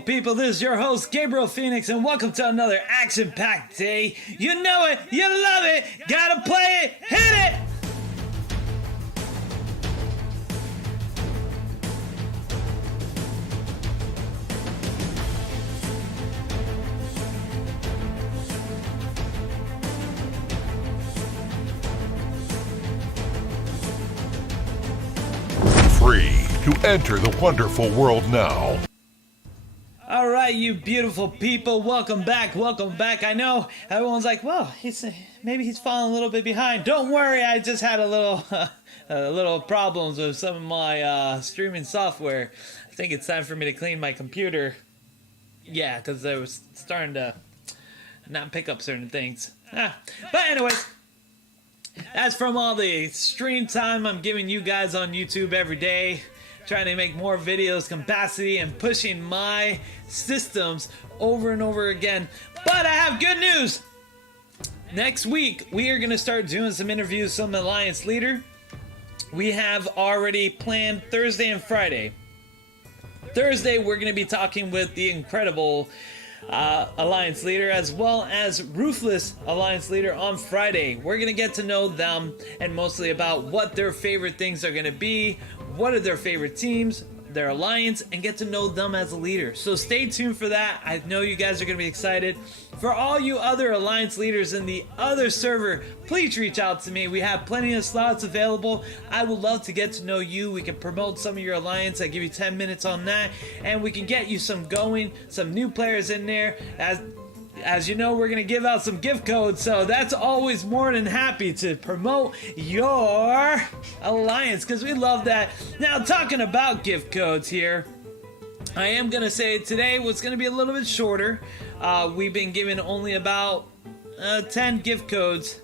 People, this is your host Gabriel Phoenix, and welcome to another action-packed day. You know it, you love it, gotta play it, hit it! Free to enter the wonderful world now. All right, you beautiful people, welcome back, welcome back. I know everyone's like, well, maybe he's falling a little bit behind. Don't worry, I just had a little problems with some of my streaming software. I think it's time for me to clean my computer. Yeah, because I was starting to not pick up certain things. But anyways, that's from all the stream time I'm giving you guys on YouTube every day. Trying to make more videos, capacity, and pushing my systems over and over again. But I have good news! Next week, we are going to start doing some interviews with some Alliance leader. We have already planned Thursday and Friday. Thursday, we're going to be talking with the incredible Alliance leader, as well as Ruthless Alliance leader on Friday. We're going to get to know them and mostly about what their favorite things are going to be, what are their favorite teams, their alliance, and get to know them as a leader. So stay tuned for that. I know you guys are going to be excited. For all you other alliance leaders in the other server, please reach out to me. We have plenty of slots available. I would love to get to know you. We can promote some of your alliance. I give you 10 minutes on that, and we can get you some new players in there. As you know, we're going to give out some gift codes, so that's always more than happy to promote your alliance, because we love that. Now, talking about gift codes here, I am going to say today was going to be a little bit shorter. We've been given only about 10 gift codes,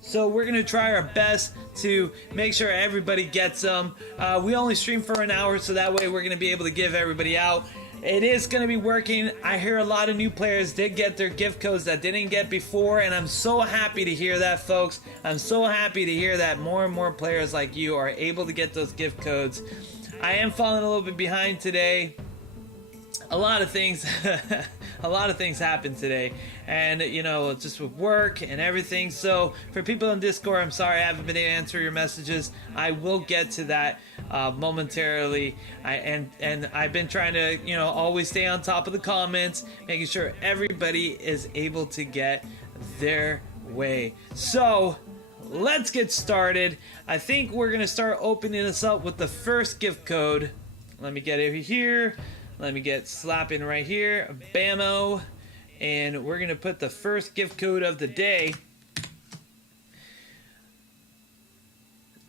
so we're going to try our best to make sure everybody gets them. We only stream for an hour, so that way we're going to be able to give everybody out. It is going to be working. I hear a lot of new players did get their gift codes that they didn't get before, and I'm so happy to hear that, folks. I'm so happy to hear that more and more players like you are able to get those gift codes. I am falling a little bit behind today. A lot of things happened today, and you know, just with work and everything. So for people in Discord, I'm sorry I haven't been able to answer your messages. I will get to that momentarily. And I've been trying to, you know, always stay on top of the comments, making sure everybody is able to get their way. So let's get started. I think we're gonna start opening this up with the first gift code. Let me get it here. Let me get slapping right here, bammo, and we're gonna put the first gift code of the day.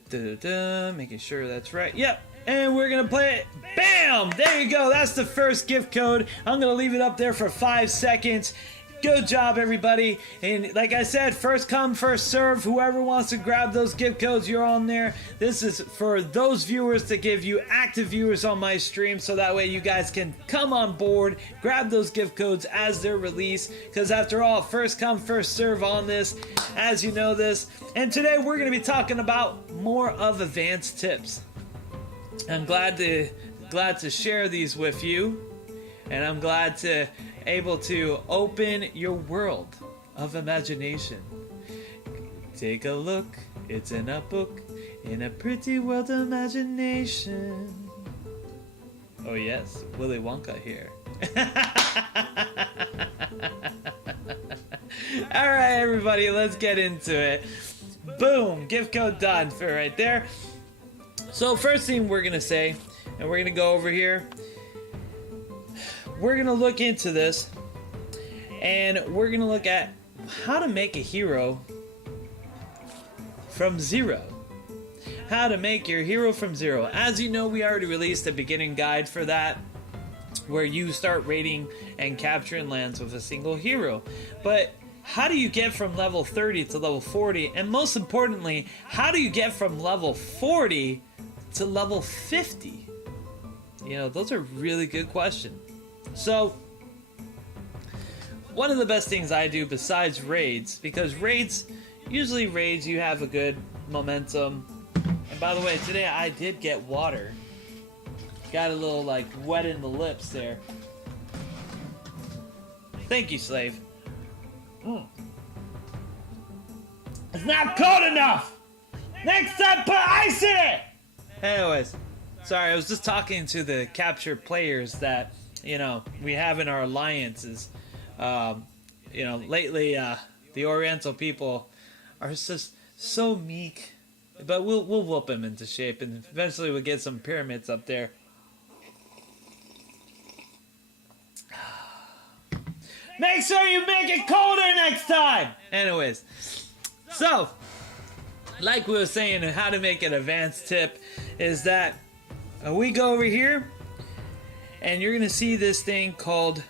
Making sure that's right. Yep, and we're gonna play it. Bam! There you go. That's the first gift code. I'm gonna leave it up there for 5 seconds. Good job, everybody. And like I said, first come, first serve. Whoever wants to grab those gift codes, you're on there. This is for those viewers to give you active viewers on my stream, so that way you guys can come on board, grab those gift codes as they're released. Because after all, first come, first serve on this, as you know this. And today we're going to be talking about more of advanced tips. I'm glad to share these with you, and I'm glad to able to open your world of imagination. Take a look, it's in a book, in a pretty world of imagination. Oh yes, Willy Wonka here. Alright everybody, let's get into it. Boom, gift code done for right there. So first thing we're gonna say, and we're gonna go over here, we're going to look into this, and we're going to look at how to make a hero from zero. How to make your hero from zero. As you know, we already released a beginning guide for that, where you start raiding and capturing lands with a single hero. But how do you get from level 30 to level 40? And most importantly, how do you get from level 40 to level 50? You know, those are really good questions. So, one of the best things I do besides raids, because usually raids you have a good momentum. And by the way, today I did get water. Got a little like wet in the lips there. Thank you, slave. It's not cold enough! Next time, put ice in it! Anyways, sorry, I was just talking to the captured players that, you know, we have in our alliances. You know, lately, the Oriental people are just so meek. But we'll whoop them into shape, and eventually we'll get some pyramids up there. Make sure you make it colder next time! Anyways, so, like we were saying, how to make an advanced tip is that we go over here, and you're going to see this thing called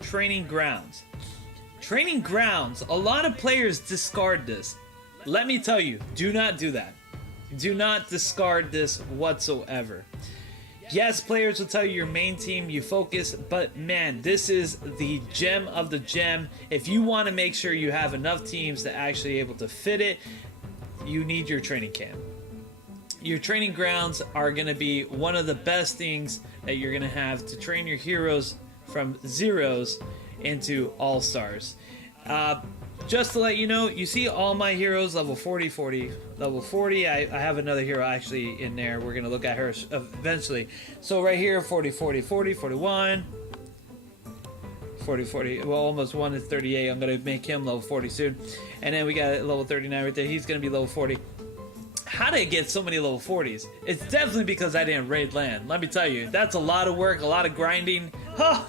Training Grounds. Training Grounds, a lot of players discard this. Let me tell you, do not do that. Do not discard this whatsoever. Yes, players will tell you your main team, you focus, but man, this is the gem of the gem. If you want to make sure you have enough teams to actually able to fit it, you need your training camp. Your training grounds are going to be one of the best things that you're going to have to train your heroes from zeros into all-stars. Just to let you know, you see all my heroes level 40, 40, level 40. I have another hero actually in there. We're going to look at her eventually. So right here, 40, 40, 40, 41, 40, 40. Well, almost one is 38. I'm going to make him level 40 soon. And then we got level 39 right there. He's going to be level 40. How did I get so many level 40s? It's definitely because I didn't raid land. Let me tell you, that's a lot of work, a lot of grinding. Huh.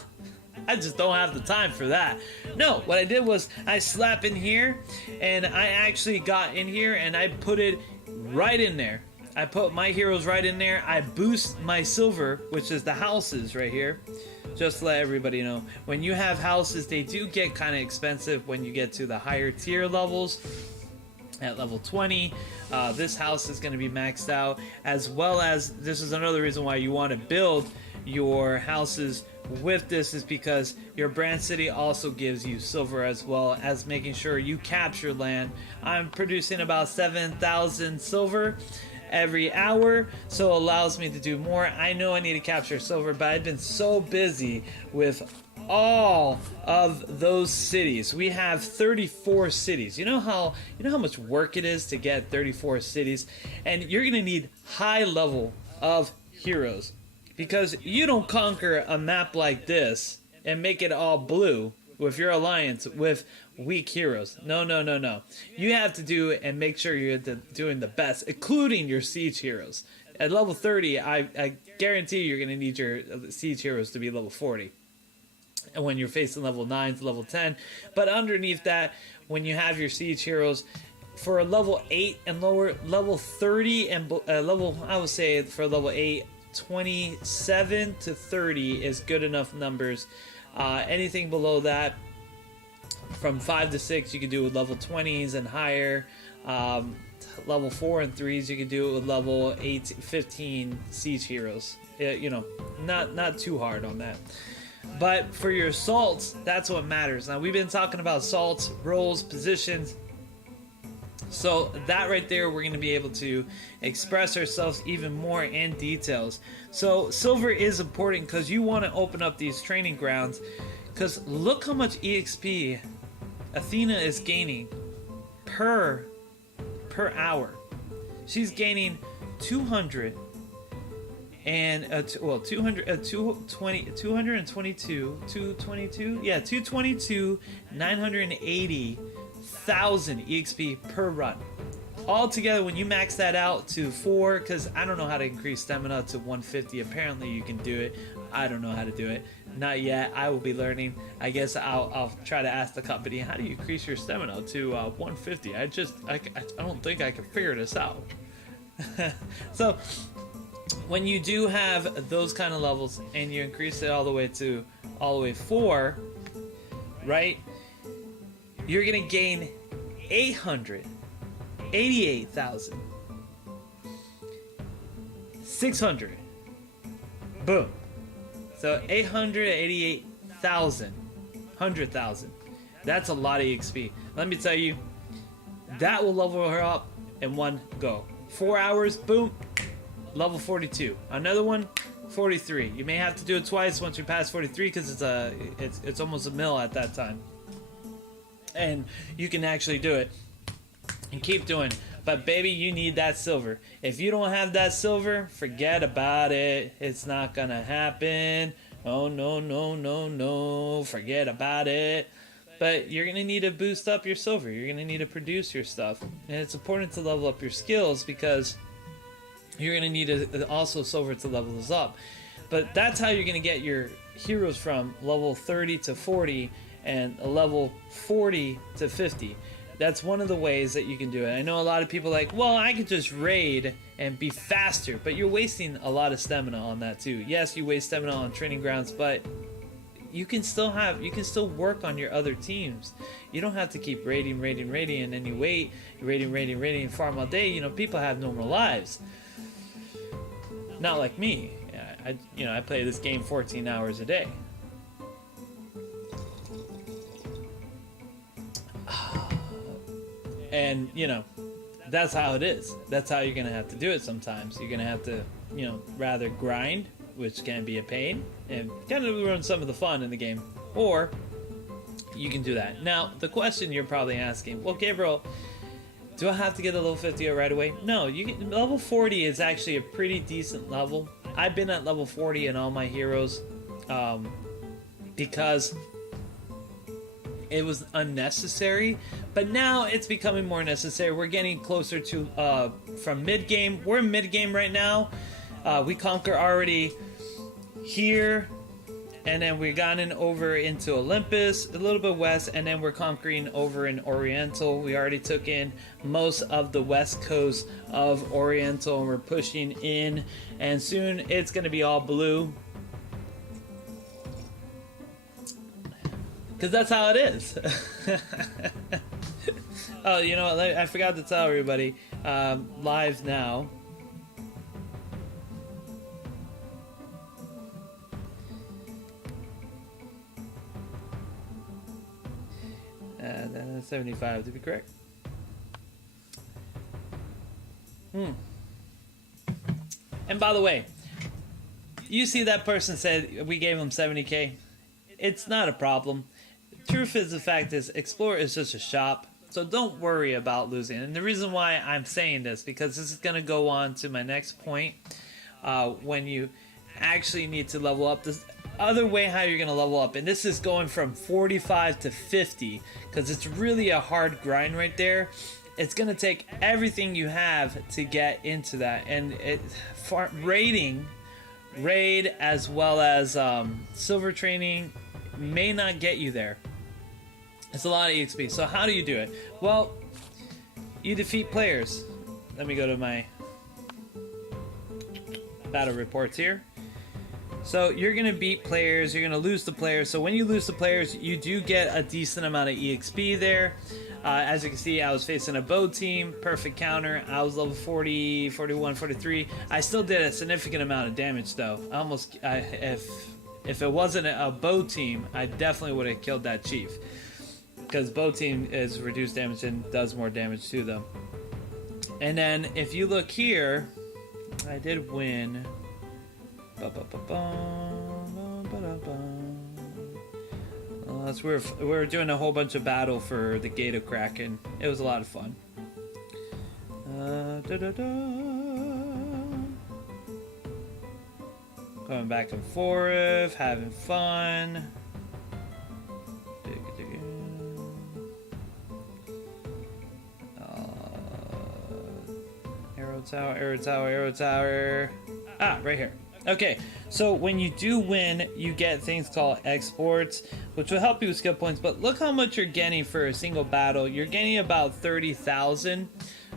I just don't have the time for that. No, what I did was I slap in here, and I actually got in here and I put it right in there. I put my heroes right in there. I boost my silver, which is the houses right here. Just to let everybody know, when you have houses, they do get kind of expensive when you get to the higher tier levels. At level 20, this house is going to be maxed out, as well as this is another reason why you want to build your houses with this, is because your brand city also gives you silver, as well as making sure you capture land. I'm producing about 7,000 silver every hour, so it allows me to do more. I know I need to capture silver, but I've been so busy with all of those cities. We have 34 cities. You know how much work it is to get 34 cities, and you're gonna need high level of heroes, because you don't conquer a map like this and make it all blue with your alliance with weak heroes. No. You have to do it and make sure you're doing the best, including your siege heroes. At level 30, I guarantee you're going to need your siege heroes to be level 40. And when you're facing level 9 to level 10. But underneath that, when you have your siege heroes, for a level 8 and lower, level 30 and I would say for level 8, 27 to 30 is good enough numbers. Anything below that, from 5 to 6, you can do it with level 20s and higher. Level 4 and 3s, you can do it with level 8, 15 siege heroes. You know, not too hard on that. But for your assaults, that's what matters. Now, we've been talking about assaults, roles, positions. So that right there, we're going to be able to express ourselves even more in details. So silver is important because you want to open up these training grounds, because look how much EXP Athena is gaining per hour. She's gaining 200 and 222 980,000 EXP per run. Altogether, when you max that out to 4, because I don't know how to increase stamina to 150. Apparently you can do it. I don't know how to do it. Not yet. I will be learning. I guess I'll try to ask the company, how do you increase your stamina to 150? I don't think I can figure this out. So when you do have those kind of levels and you increase it all the way 4, right? You're gonna gain 888,600. Boom. So 888,000, 100,000. That's a lot of EXP. Let me tell you, that will level her up in one go. 4 hours, boom, level 42. Another one, 43. You may have to do it twice once you pass 43 because it's almost a mil at that time. And you can actually do it and keep doing. But baby, you need that silver. If you don't have that silver, forget about it. It's not gonna happen. Oh no, no, no, no. Forget about it. But you're going to need to boost up your silver. You're going to need to produce your stuff. And it's important to level up your skills because you're going to need also silver to level this up. But that's how you're going to get your heroes from level 30 to 40 and a level 40 to 50. That's one of the ways that you can do it. I know a lot of people are like, well, I could just raid and be faster. But you're wasting a lot of stamina on that too. Yes, you waste stamina on training grounds, but you can still work on your other teams. You don't have to keep raiding, and then you wait, raiding, and farm all day. You know, people have normal lives. Not like me. I play this game 14 hours a day. And, that's how it is. That's how you're going to have to do it sometimes. You're going to have to, rather grind, which can be a pain, and kind of ruin some of the fun in the game. Or you can do that. Now, the question you're probably asking, well, Gabriel, do I have to get a level 50 right away? No, level 40 is actually a pretty decent level. I've been at level 40 in all my heroes because it was unnecessary, but now it's becoming more necessary. We're getting closer to from mid game. We're in mid game right now. We conquer already here, and then we've gotten over into Olympus, a little bit west, and then we're conquering over in Oriental. We already took in most of the west coast of Oriental, and we're pushing in, and soon it's going to be all blue. Because that's how it is. Oh, you know what? I forgot to tell everybody. Live now. 75 to be correct. And by the way, you see that person said we gave him 70k. It's not a problem. Truth is, the fact is, Explorer is just a shop, so don't worry about losing. And the reason why I'm saying this, because this is going to go on to my next point, when you actually need to level up. This other way how you're going to level up, and this is going from 45 to 50, because it's really a hard grind right there. It's going to take everything you have to get into that, and raid as well as silver training may not get you there. It's a lot of EXP. So how do you do it? Well, you defeat players. Let me go to my battle reports here. So you're going to beat players, you're going to lose the players. So when you lose the players, you do get a decent amount of EXP there. As you can see, I was facing a bow team, perfect counter. I was level 40, 41, 43. I still did a significant amount of damage though. If it wasn't a bow team, I definitely would have killed that chief. Because bow team is reduced damage and does more damage to them. And then if you look here, I did win. We were doing a whole bunch of battle for the Gate of Kraken. It was a lot of fun. Going back and forth, having fun. Arrow tower, arrow tower, arrow tower. Ah, right here. Okay, so when you do win, you get things called exports, which will help you with skill points, but look how much you're getting for a single battle. You're getting about 30,000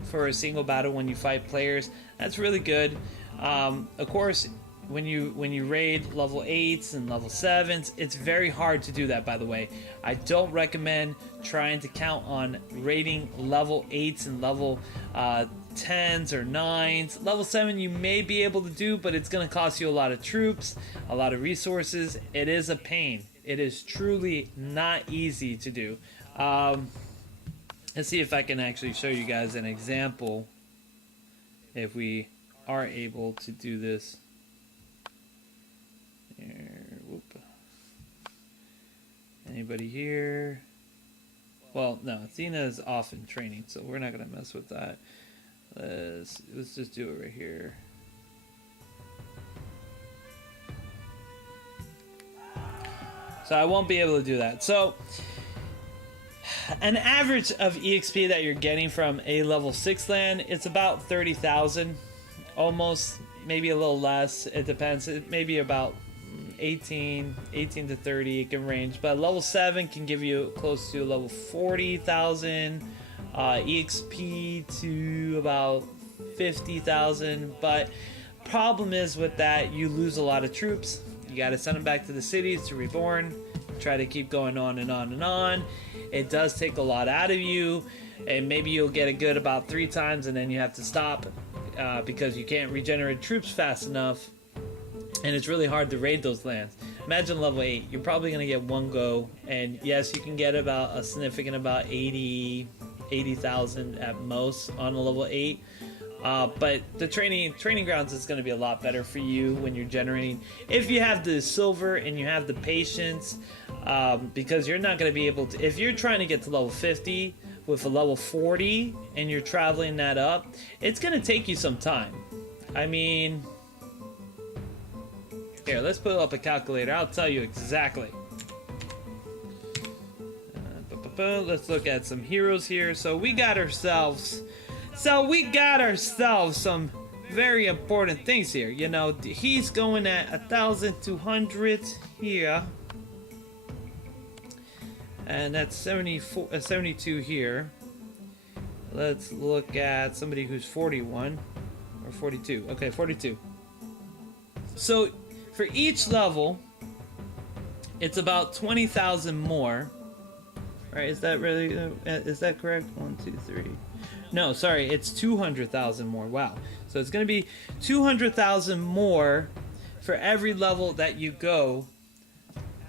for a single battle when you fight players. That's really good. Of course, when you raid level 8s and level 7s, it's very hard to do that, by the way. I don't recommend trying to count on raiding level 8s and level 10s or 9s. Level 7 you may be able to do, but it's going to cost you a lot of troops, a lot of resources. It is a pain. It is truly not easy to do. Let's see if I can actually show you guys an example if we are able to do this. Here, whoop. Anybody here? Well, no, Athena is off in training, so we're not gonna mess with that. Let's just do it right here. So I won't be able to do that. So an average of EXP that you're getting from a level 6 land, it's about 30,000, almost, maybe a little less. It depends. It may be about 18 to 30. It can range, but level 7 can give you close to level 40,000 EXP to about 50,000. But problem is with that, you lose a lot of troops. You got to send them back to the cities to reborn. Try to keep going on and on and on. It does take a lot out of you, and maybe you'll get it good about 3 times and then you have to stop because you can't regenerate troops fast enough, and it's really hard to raid those lands. Imagine level 8, you're probably going to get one go, and yes, you can get about a significant about 80,000 at most on a level 8. But the training grounds is going to be a lot better for you when you're generating, if you have the silver and you have the patience, because you're not going to be able to, if you're trying to get to level 50 with a level 40 and you're traveling that up, it's going to take you some time. I mean, here, let's put up a calculator. I'll tell you exactly. Let's look at some heroes here. So we got ourselves some very important things here. You know, he's going at 1,200 here, and that's 72 here. Let's look at somebody who's 41 or 42. Okay, 42. So for each level, it's about 20,000 more. Right? Is that really? Is that correct? 1, 2, 3. No, sorry, it's 200,000 more. Wow. So it's going to be 200,000 more for every level that you go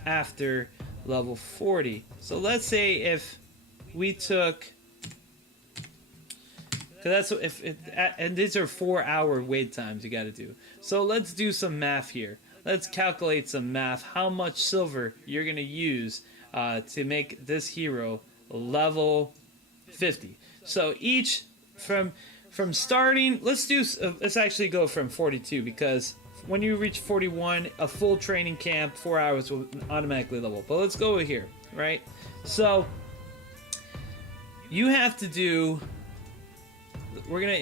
after level 40. So let's say if we took, because that's and these are 4-hour wait times you got to do. So let's do some math here. Let's calculate some math. How much silver you're going to use to make this hero level 50. So each from starting, let's actually go from 42, because when you reach 41, a full training camp, 4 hours will automatically level. But let's go here, right? So you have to do,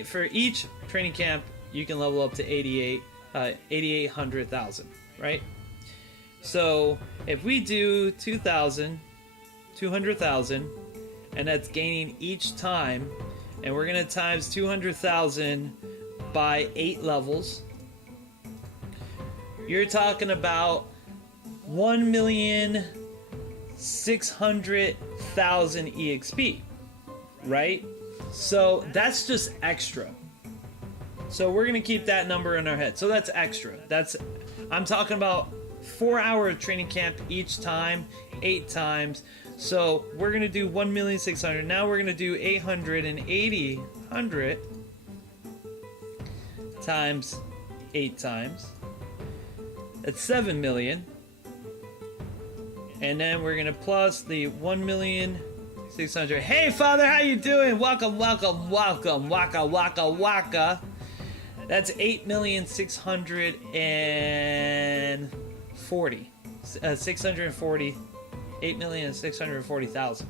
for each training camp, you can level up to 8,800,000, right? So if we do 200,000, and that's gaining each time, and we're gonna times 200,000 by 8 levels, you're talking about 1,600,000 EXP, right? So that's just extra. So we're gonna keep that number in our head. So that's extra. I'm talking about 4-hour training camp each time, 8 times. So we're gonna do 1,600,000. Now we're gonna do 880,000 times 8 times. That's 7 million. And then we're gonna plus the 1,600,000. Hey, Father, how you doing? Welcome, welcome, welcome. Waka, waka, waka. That's 8,640,000. 8,640,000.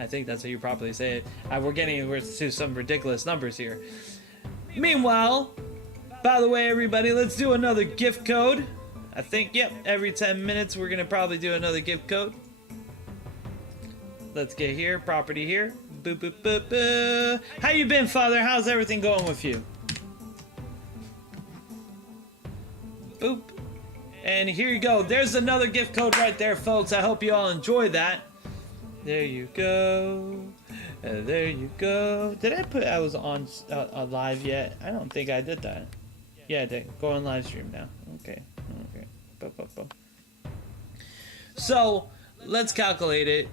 I think that's how you properly say it. We're to some ridiculous numbers here. Meanwhile, by the way, everybody, let's do another gift code. I think, yep, every 10 minutes we're gonna probably do another gift code. Let's get here, property here. Boop, boop, boop, boop. How you been, Father? How's everything going with you? Boop. And here you go. There's another gift code right there, folks. I hope you all enjoy that. There you go. There you go. Did I put I was on live yet? I don't think I did that. Yeah, I did. Go on live stream now. Okay. So let's calculate it.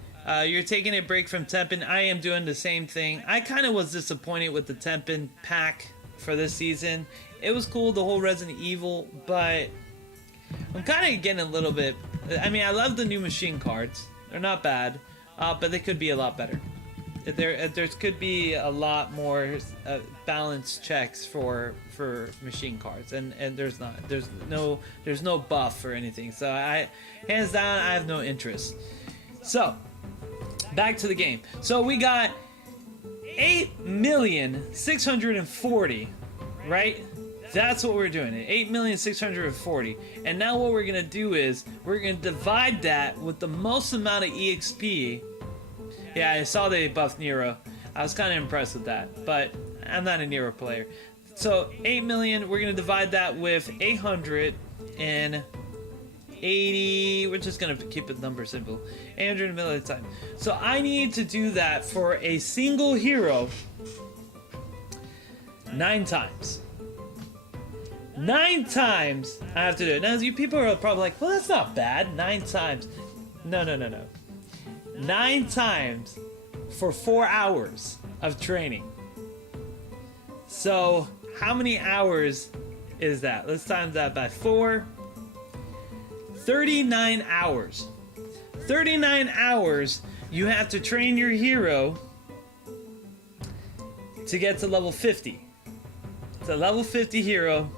You're taking a break from Tempin. I am doing the same thing. I kind of was disappointed with the Tempin pack for this season. It was cool, the whole Resident Evil, but I'm kind of getting a little bit. I mean, I love the new machine cards. They're not bad, but they could be a lot better. There could be a lot more balanced checks for machine cards, and there's not. There's no buff or anything. So hands down, I have no interest. So back to the game. So we got 8,640,000, right? That's what we're doing. 8,640,000. And now what we're gonna do is we're gonna divide that with the most amount of EXP. Yeah, I saw they buffed Nero. I was kind of impressed with that, but I'm not a Nero player. So 8 million, we're gonna divide that with 880. We're just gonna keep the number simple. 800 million at a time. So I need to do that for a single hero 9 times. 9 times I have to do it. Now, you people are probably like, well, that's not bad. 9 times. No. 9 times for 4 hours of training. So, how many hours is that? Let's times that by 4. 39 hours. 39 hours you have to train your hero to get to level 50. It's a level 50 hero.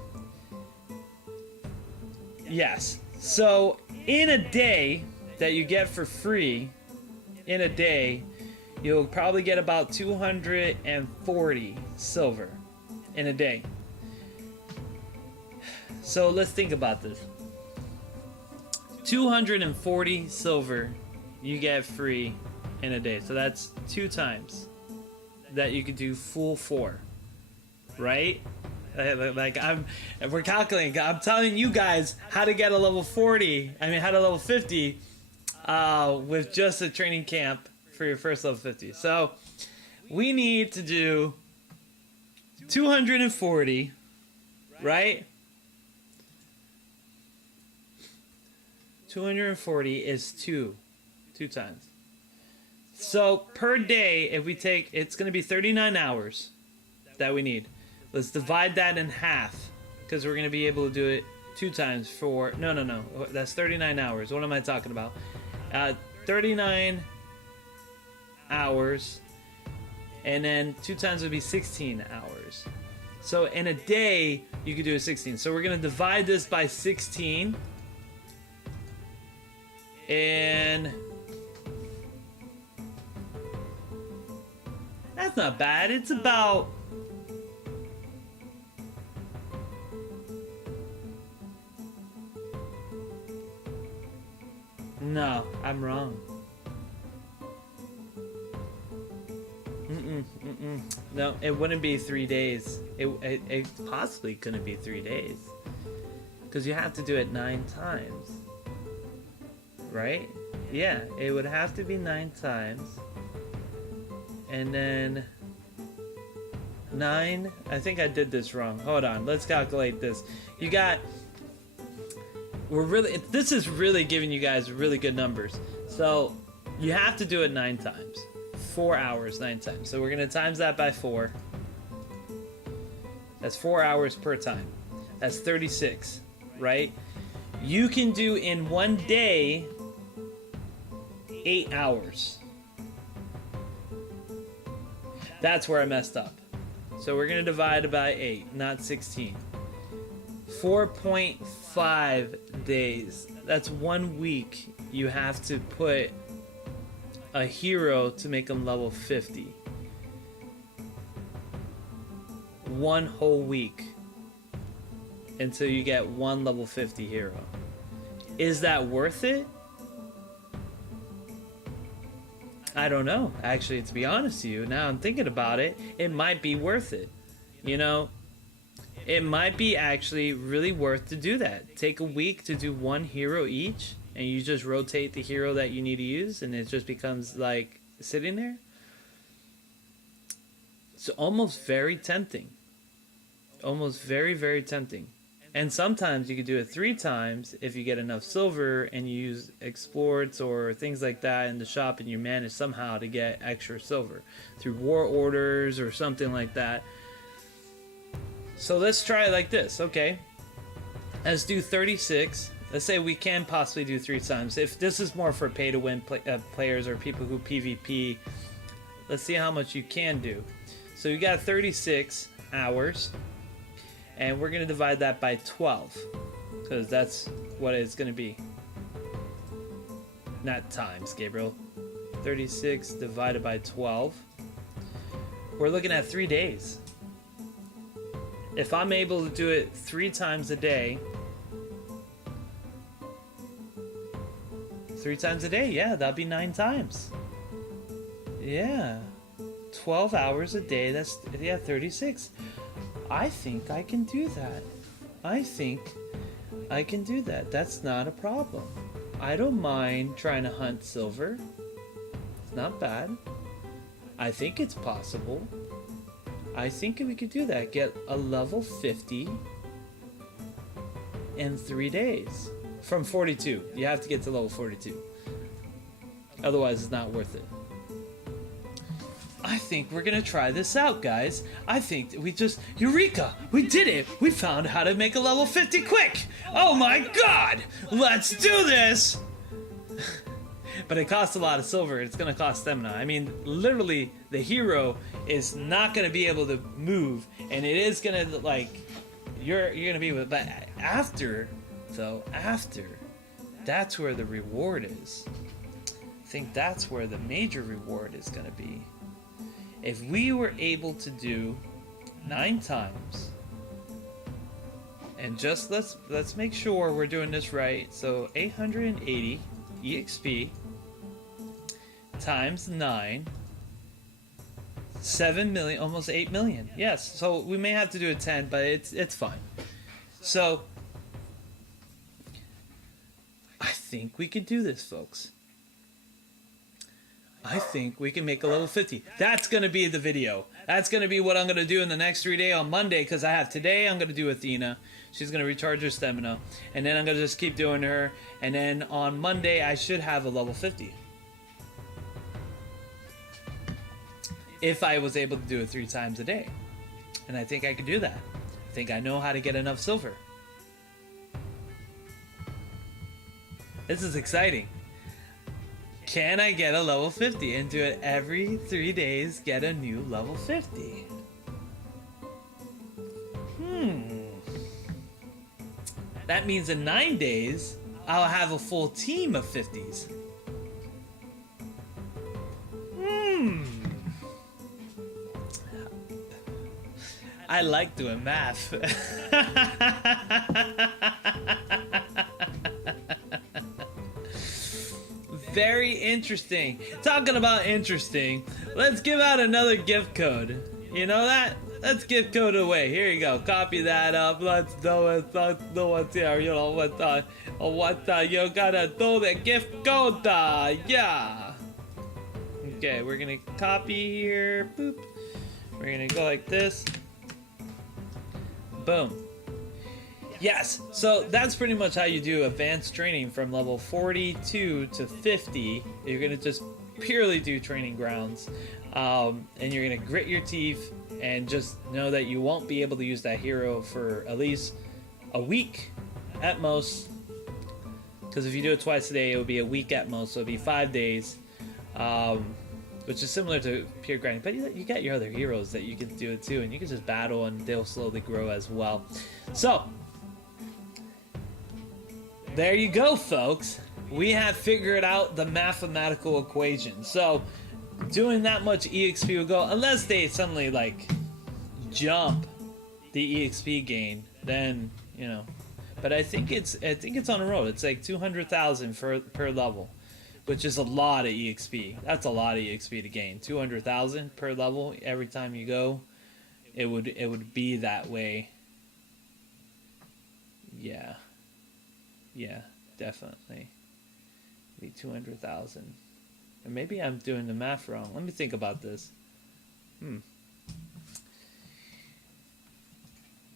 Yes. So, in a day that you get for free, in a day, you'll probably get about 240 silver in a day. So, let's think about this. 240 silver you get free in a day. So, that's 2 times that you could do full 4. Right? Like we're calculating. I'm telling you guys how to get a level 40. I mean, how to level 50 with just a training camp for your first level 50. So we need to do 240, right? 240 is 2 times. So per day, if we take, it's going to be 39 hours that we need. Let's divide that in half, because we're going to be able to do it 2 times for... No. That's 39 hours. What am I talking about? 39 hours, and then 2 times would be 16 hours. So in a day, you could do a 16. So we're going to divide this by 16. And... that's not bad. It's about... no, I'm wrong. No, it wouldn't be 3 days. It possibly couldn't be 3 days. Because you have to do it 9 times. Right? Yeah, it would have to be 9 times. And then... 9... I think I did this wrong. Hold on, let's calculate this. You got... this is really giving you guys really good numbers. So you have to do it 9 times. 4 hours 9 times. So we're gonna times that by 4. That's 4 hours per time. That's 36, right? You can do in one day 8 hours. That's where I messed up. So we're gonna divide it by 8, not 16. 4.5 days. That's 1 week you have to put a hero to make them level 50. 1 whole week until you get 1 level 50 hero. Is that worth it? I don't know. Actually, to be honest with you, now I'm thinking about it, it might be worth it. You know, it might be actually really worth to do that. Take a week to do 1 hero each, and you just rotate the hero that you need to use, and it just becomes like sitting there. It's almost very tempting. Almost very, very tempting. And sometimes you could do it 3 times if you get enough silver and you use exports or things like that in the shop, and you manage somehow to get extra silver through war orders or something like that. So let's try it like this, okay? Let's do 36 Let's say we can possibly do 3 times. If this is more for pay-to-win players or people who PvP, let's see how much you can do. So you got 36 hours, and we're gonna divide that by 12, because that's what it's gonna be. Not times, Gabriel. 36 divided by 12. We're looking at 3 days. If I'm able to do it 3 times a day, 3 times a day, yeah, that'd be 9 times. Yeah. 12 hours a day, that's, yeah, 36. I think I can do that. I think I can do that. That's not a problem. I don't mind trying to hunt silver. It's not bad. I think it's possible. I think we could do that. Get a level 50 in 3 days. From 42. You have to get to level 42. Otherwise, it's not worth it. I think we're gonna try this out, guys. I think we just... Eureka! We did it! We found how to make a level 50 quick! Oh my god! Let's do this! But it costs a lot of silver. It's gonna cost stamina. I mean, literally, the hero is not gonna be able to move, and it is gonna, like... You're gonna be with... But after... So after, that's where the reward is. I think that's where the major reward is going to be. If we were able to do 9 times, and just let's make sure we're doing this right. So 880 EXP times 9, 7 million, almost 8 million. Yes. So we may have to do a 10, but it's fine. So I think we can do this, folks. I think we can make a level 50. That's going to be the video. That's going to be what I'm going to do in the next 3 days on Monday, because I have today, I'm going to do Athena. She's going to recharge her stamina. And then I'm going to just keep doing her. And then on Monday, I should have a level 50. If I was able to do it 3 times a day. And I think I could do that. I think I know how to get enough silver. This is exciting. Can I get a level 50 and do it every 3 days, get a new level 50? That means in 9 days, I'll have a full team of 50s. I like doing math. Very interesting. Talking about interesting, let's give out another gift code. You know that? Let's gift code away. Here you go. Copy that up. Let's do it. Let's do it here. You know what you gotta do, the gift code. Yeah. Okay, we're gonna copy here. Boop. We're gonna go like this. Boom. Yes, so that's pretty much how you do advanced training from level 42 to 50. You're going to just purely do training grounds, and you're going to grit your teeth and just know that you won't be able to use that hero for at least a week at most, because if you do it twice a day, it would be a week at most, so it would be 5 days, which is similar to pure grinding, but you got your other heroes that you can do it too, and you can just battle and they'll slowly grow as well. So there you go, folks. We have figured out the mathematical equation. So, doing that much EXP will go, unless they suddenly, like, jump the EXP gain, then, you know. But I think it's on a roll. It's like 200,000 per level, which is a lot of EXP. That's a lot of EXP to gain. 200,000 per level every time you go. It would be that way. Yeah. Yeah, definitely. Be 200,000. And maybe I'm doing the math wrong. Let me think about this.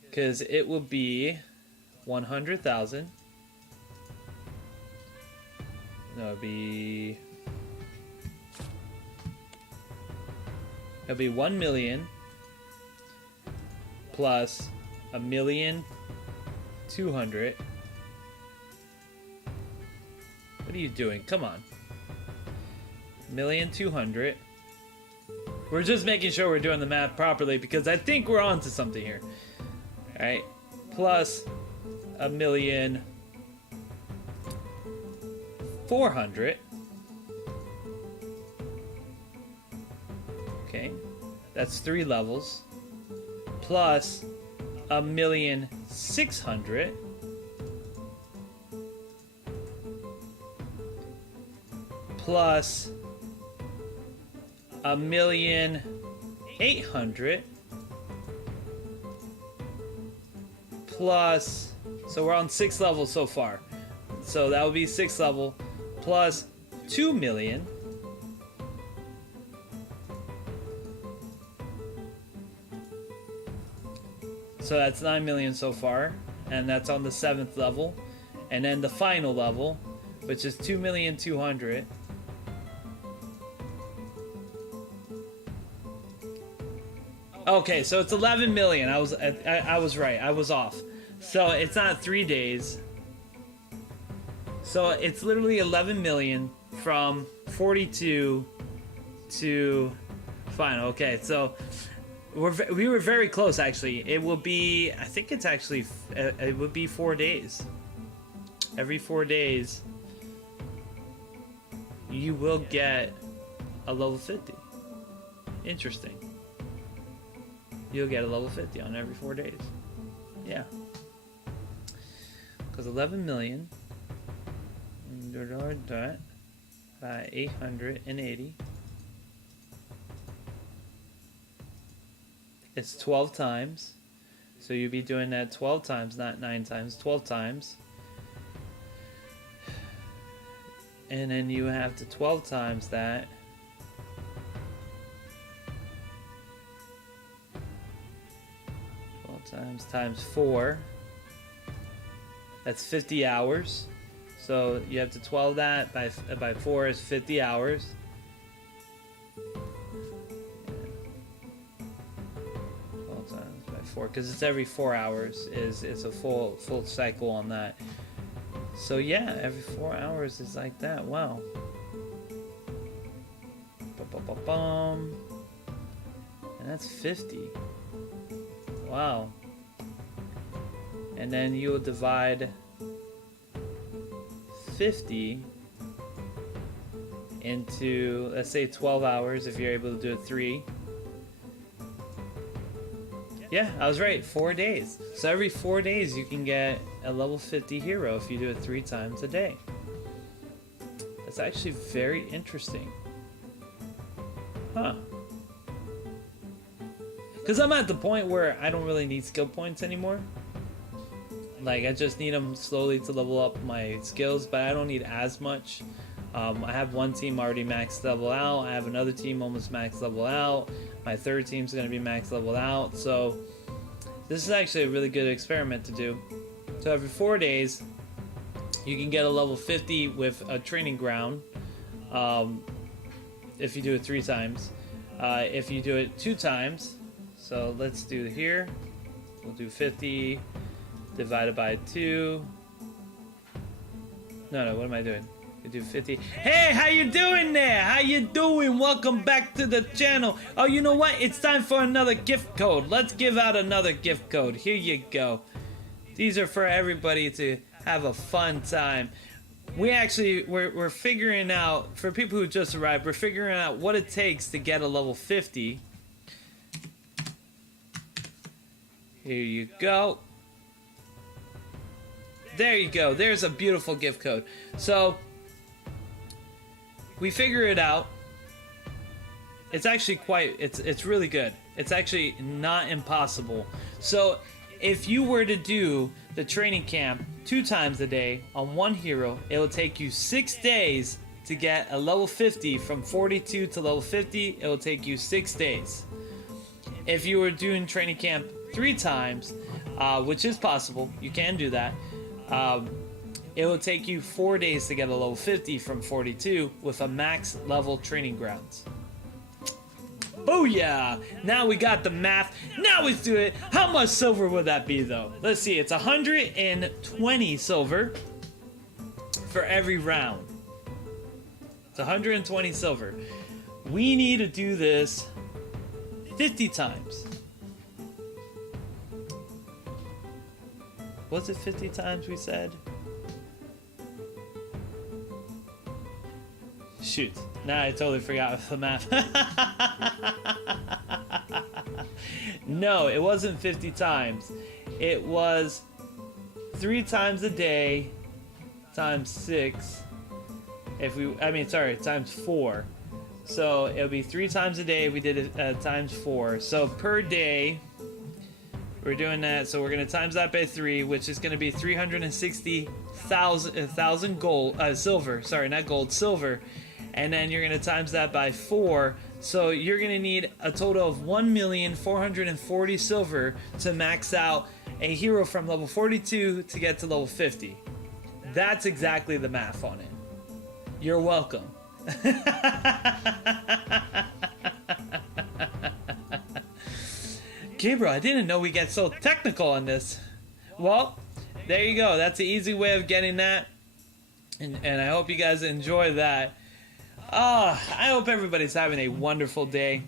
Because it will be 100,000. No, it'll be 1 million plus 1,200,000 are you doing? Come on. 1,200,000. We're just making sure we're doing the math properly because I think we're on to something here. Alright. Plus 1,400,000. Okay. That's 3 levels. Plus 1,600,000. Plus 1,800,000. Plus, so we're on 6 levels so far. So that would be 6th level. Plus 2 million. So that's 9 million so far. And that's on the 7th level. And then the final level, which is 2,200,000. Okay, so it's 11 million. I was right. I was off. So it's not 3 days. So it's literally 11 million from 42 to final. Okay, so we were very close actually. It will be, I think it's actually, it would be 4 days. Every 4 days, you will get a level 50. Interesting. You'll get a level 50 on every 4 days. Yeah. Because 11 million by 880. It's 12 times. So you'll be doing that 12 times, not 9 times, 12 times. And then you have to 12 times that. Times 4. That's 50 hours. So you have to 12 that by 4 is 50 hours. 12 times by 4, because it's every 4 hours. It's a full cycle on that. So yeah, every 4 hours is like that. Wow. Ba-ba-ba-bum. And that's 50. Wow. And then you will divide 50 into, let's say 12 hours if you're able to do it 3. Yeah, I was right, 4 days. So every 4 days you can get a level 50 hero if you do it 3 times a day. That's actually very interesting. Huh. Because I'm at the point where I don't really need skill points anymore. Like, I just need them slowly to level up my skills, but I don't need as much. I have one team already maxed level out. I have another team almost maxed level out. My third team's going to be maxed level out. So this is actually a really good experiment to do. So every 4 days, you can get a level 50 with a training ground. If you do it 3 times. If you do it 2 times, so let's do here. We'll do 50 divided by 2. No, what am I doing? We do 50. Hey, how you doing there? How you doing? Welcome back to the channel. Oh, you know what? It's time for another gift code. Let's give out another gift code. Here you go. These are for everybody to have a fun time. We're figuring out, for people who just arrived, we're figuring out what it takes to get a level 50. Here you go. There you go. There's a beautiful gift code. So we figure it out. It's actually it's really good. It's actually not impossible. So if you were to do the training camp 2 times a day on one hero, it will take you 6 days to get a level 50 from 42 to level 50. It will take you 6 days. If you were doing training camp 3 times, which is possible, you can do that. It will take you 4 days to get a level 50 from 42 with a max level training grounds. Booyah! Now we got the math. Now let's do it. How much silver would that be though? Let's see. It's 120 silver for every round. It's 120 silver. We need to do this 50 times. Was it 50 times we said? Shoot. Nah, I totally forgot the math. No, it wasn't 50 times. It was 3 times a day times 6. Times 4. So it'll be 3 times a day if we did it times 4. So per day, we're doing that. So we're going to times that by 3, which is going to be 360,000 gold, silver. Sorry, not gold, silver. And then you're going to times that by 4. So you're going to need a total of 1,440,000 silver to max out a hero from level 42 to get to level 50. That's exactly the math on it. You're welcome. Gabriel, I didn't know we get so technical on this. Well, there you go. That's the easy way of getting that. And I hope you guys enjoy that. I hope everybody's having a wonderful day.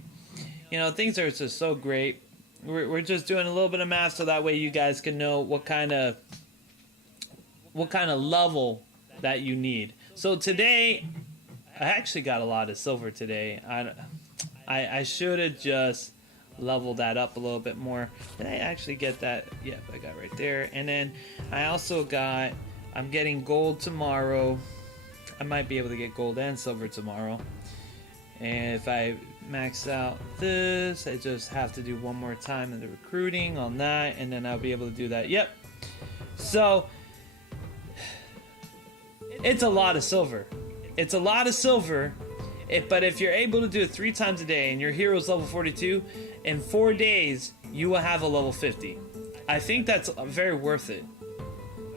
You know, things are just so great. We're just doing a little bit of math so that way you guys can know what kind of level that you need. So today, I actually got a lot of silver today. I should have just leveled that up a little bit more. Did I actually get that? Yep, I got right there. And then I also got, I'm getting gold tomorrow. I might be able to get gold and silver tomorrow. And if I max out this, I just have to do one more time in the recruiting on that, and then I'll be able to do that. Yep. So it's a lot of silver. It's a lot of silver. But if you're able to do it 3 times a day and your hero's level 42, in 4 days you will have a level 50. I think that's very worth it.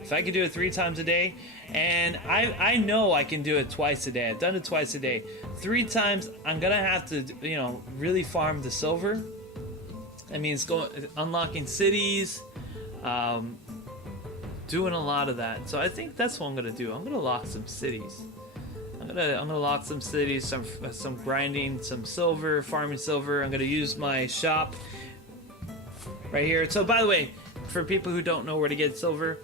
If I could do it 3 times a day, and I know I can do it twice a day. I've done it twice a day. 3 times, I'm gonna have to, really farm the silver. I mean, it's unlocking cities, doing a lot of that. So I think that's what I'm gonna do. I'm gonna lock some cities. I'm gonna lock some cities, some grinding, some silver, farming silver. I'm gonna use my shop right here. So by the way, for people who don't know where to get silver,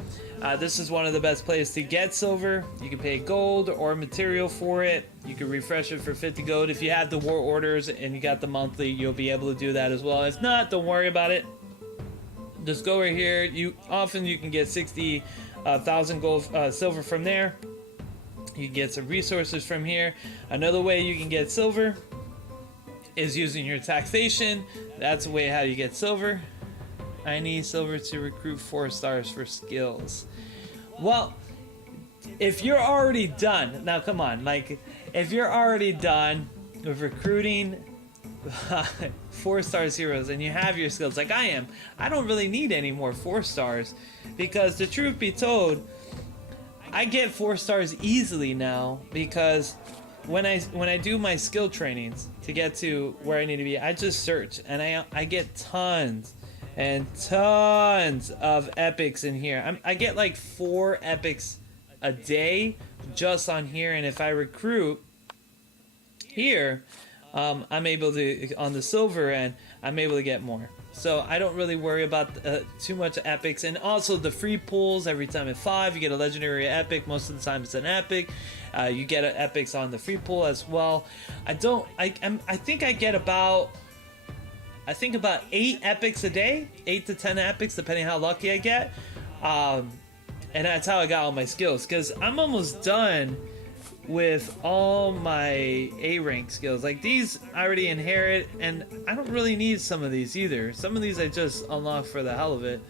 this is one of the best places to get silver. You can pay gold or material for it. You can refresh it for 50 gold. If you have the war orders and you got the monthly, you'll be able to do that as well. If not, don't worry about it. Just go right here. You can get 60,000 gold, silver from there. You can get some resources from here. Another way you can get silver is using your taxation. That's the way how you get silver. I need silver to recruit 4 stars for skills. Well, if you're already done, now come on, if you're already done with recruiting 4 stars heroes and you have your skills like I am, I don't really need any more 4 stars because the truth be told, I get 4 stars easily now because when I do my skill trainings to get to where I need to be, I just search and I get tons and tons of epics in here. I get like 4 epics a day just on here, and if I recruit here, I'm able to, on the silver end, I'm able to get more. So I don't really worry about too much epics. And also the free pulls, every time at 5 you get a legendary epic. Most of the time it's an epic. You get epics on the free pull as well. I think I get about 8 epics a day, 8 to 10 epics depending how lucky I get. And that's how I got all my skills, because I'm almost done with all my A rank skills. Like these I already inherit, and I don't really need some of these either. Some of these I just unlock for the hell of it.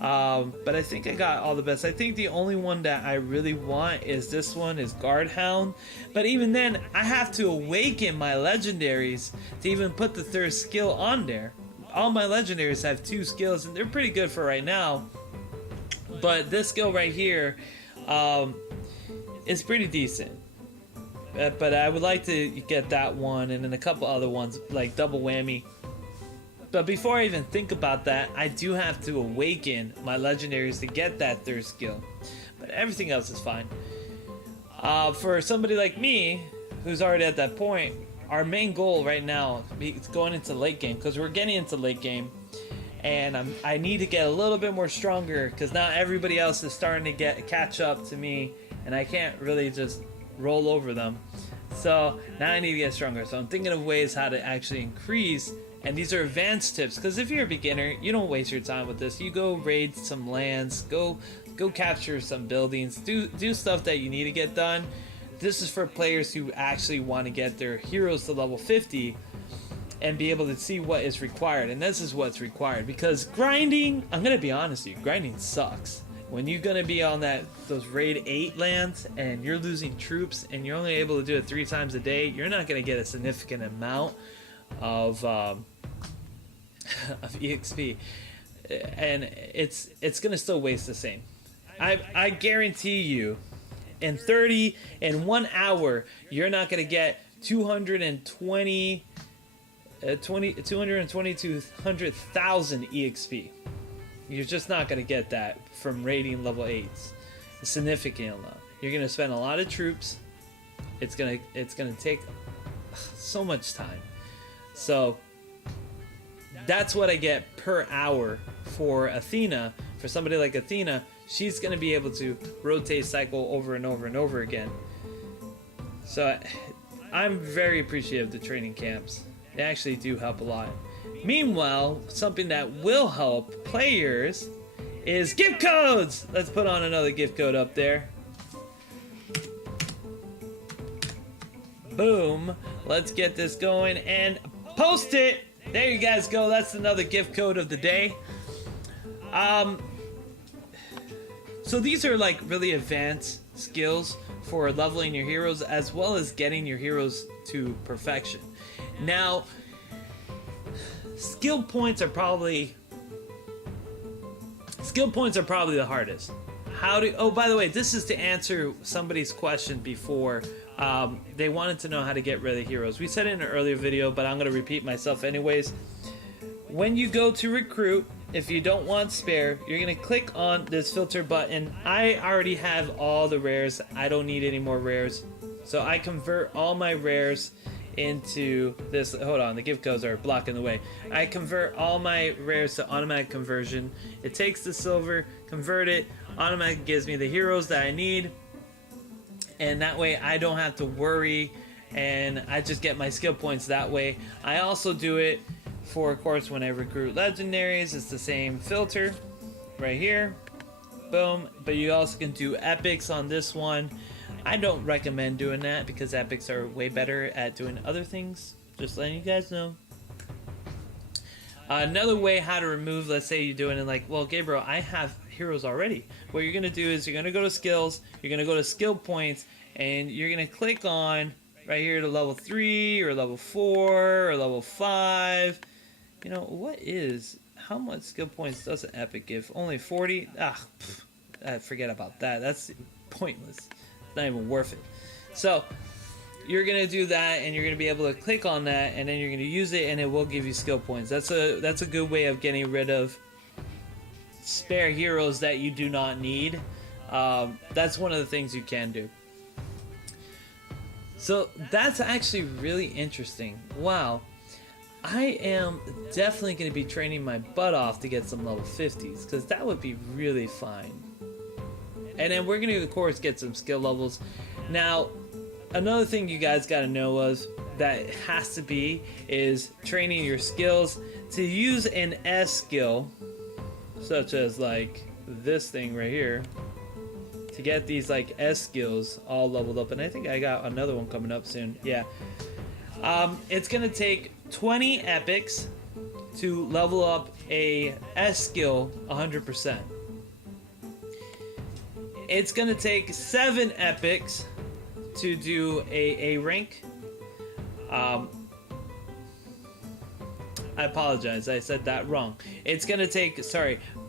But I think I got all the best. I think the only one that I really want is this one, is Guard Hound. But even then, I have to awaken my legendaries to even put the 3rd skill on there. All my legendaries have 2 skills, and they're pretty good for right now. But this skill right here is pretty decent. But I would like to get that one and then a couple other ones, like double whammy. But before I even think about that, I do have to awaken my legendaries to get that 3rd skill. But everything else is fine. For somebody like me, who's already at that point, our main goal right now is going into late game, because we're getting into late game, and I need to get a little bit more stronger, because now everybody else is starting to catch up to me, and I can't really just roll over them. So now I need to get stronger. So I'm thinking of ways how to actually increase, and these are advanced tips, because if you're a beginner, you don't waste your time with this. You go raid some lands, go capture some buildings, do stuff that you need to get done. This is for players who actually want to get their heroes to level 50 and be able to see what is required. And this is what's required, because grinding, I'm gonna be honest with you, grinding sucks. When you're gonna be on those raid 8 lands and you're losing troops and you're only able to do it 3 times a day, you're not gonna get a significant amount of EXP, and it's gonna still waste the same. I guarantee you, in 1 hour, you're not gonna get 200,000 EXP. You're just not gonna get that from raiding level 8s. A significant amount. You're gonna spend a lot of troops. It's gonna take so much time. So that's what I get per hour for Athena. For somebody like Athena, she's gonna be able to rotate cycle over and over and over again. So I'm very appreciative of the training camps. They actually do help a lot. Meanwhile, something that will help players is gift codes! Let's put on another gift code up there. Boom. Let's get this going and post it. There you guys go. That's another gift code of the day. So these are like really advanced skills for leveling your heroes, as well as getting your heroes to perfection. Now, skill points are probably the hardest. Oh, by the way, this is to answer somebody's question before. They wanted to know how to get rid of heroes. We said it in an earlier video, but I'm going to repeat myself anyways. When you go to recruit, if you don't want spare, you're going to click on this filter button. I already have all the rares. I don't need any more rares. So I convert all my rares into this. Hold on, the gift codes are blocking the way. I convert all my rares to automatic conversion. It takes the silver, convert it, automatically gives me the heroes that I need, and that way I don't have to worry, and I just get my skill points that way. I also do it for, of course, when I recruit legendaries. It's the same filter right here. Boom. But you also can do epics on this one. I don't recommend doing that because epics are way better at doing other things. Just letting you guys know. Another way how to remove, let's say you're doing it like, well, Gabriel, I have heroes already. What you're going to do is you're going to go to skills, you're going to go to skill points, and you're going to click on right here to level 3 or level 4 or level 5. You know, how much skill points does an epic give? Only 40? Forget about that. That's pointless. It's not even worth it. So you're gonna do that, and you're gonna be able to click on that, and then you're gonna use it, and it will give you skill points. That's a good way of getting rid of spare heroes that you do not need. That's one of the things you can do. So that's actually really interesting. Wow. I am definitely going to be training my butt off to get some level 50s, because that would be really fine. And then we're going to, of course, get some skill levels. Now, another thing you guys got to know that has to be is training your skills to use an S skill, such as like this thing right here, to get these like S skills all leveled up. And I think I got another one coming up soon. Yeah. It's going to take 20 epics to level up a S skill 100%. It's going to take 7 epics to do a rank. I apologize, I said that wrong. It's going to take,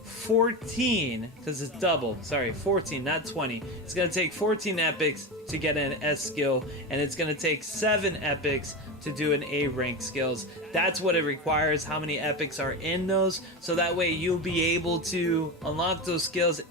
14, because it's double. 14, not 20. It's going to take 14 epics to get an S skill, and it's going to take 7 epics to do an A rank skills. That's what it requires, how many epics are in those, so that way you'll be able to unlock those skills